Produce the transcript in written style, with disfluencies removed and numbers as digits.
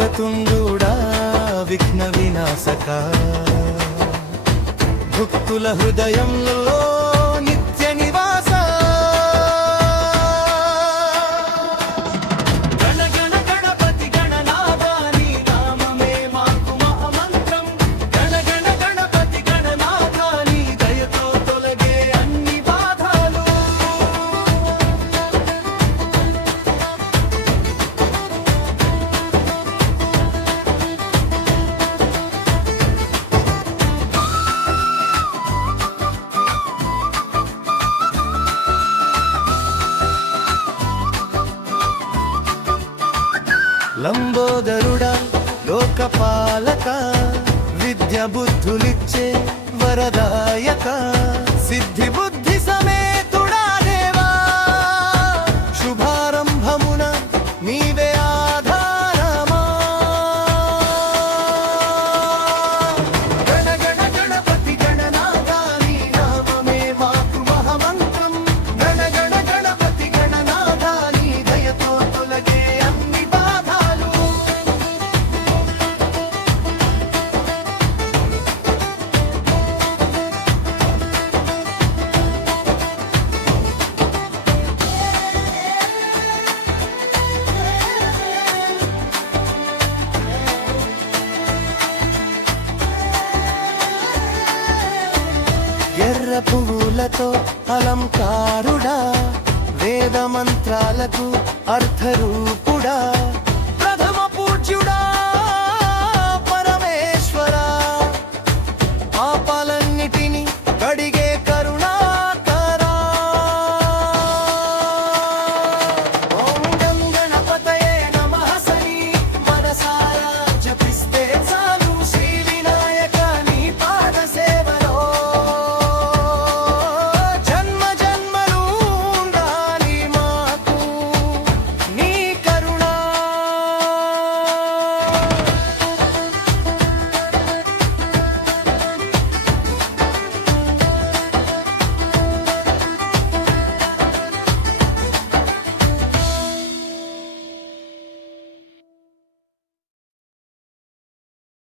వక్రతుండుడా విఘ్న వినాశక భక్తుల హృదయంలో నిత్య నివాస గణ గణ గణపతి గణనాథ నీ నామమే మాకు మహామంత్రం గణ గణ గణపతి గణనాథ నీ దయతో తొలగే అన్ని బాధలు లంబోదరుడా లోకపాలక విద్య బుద్ధులిచ్చే వరదాయక సిద్ధి బుద్ధి సమేతుడా దేవా శుభారంభమున నీవే ఆధారమా గణ గణ గణపతి గణనాథ నీ నామమే మాకు మహామంత్రం గణ గణ గణపతి గణనాథ నీ దయతో తొలగే అన్ని బాధలు ఎర్ర పువ్వులతో అలంకారుడా వేద మంత్రాలకు అర్థరూపుడా ప్రథమ పూజ్యుడా